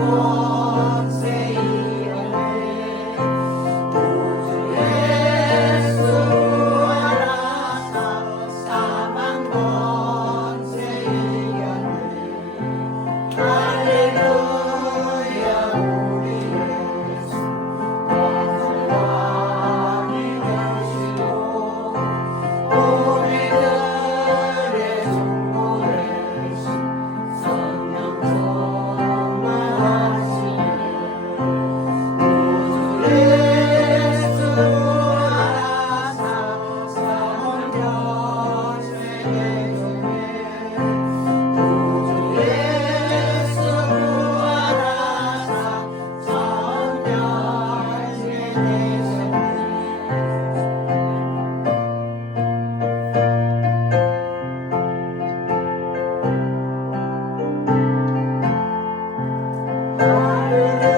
Oh. i Are the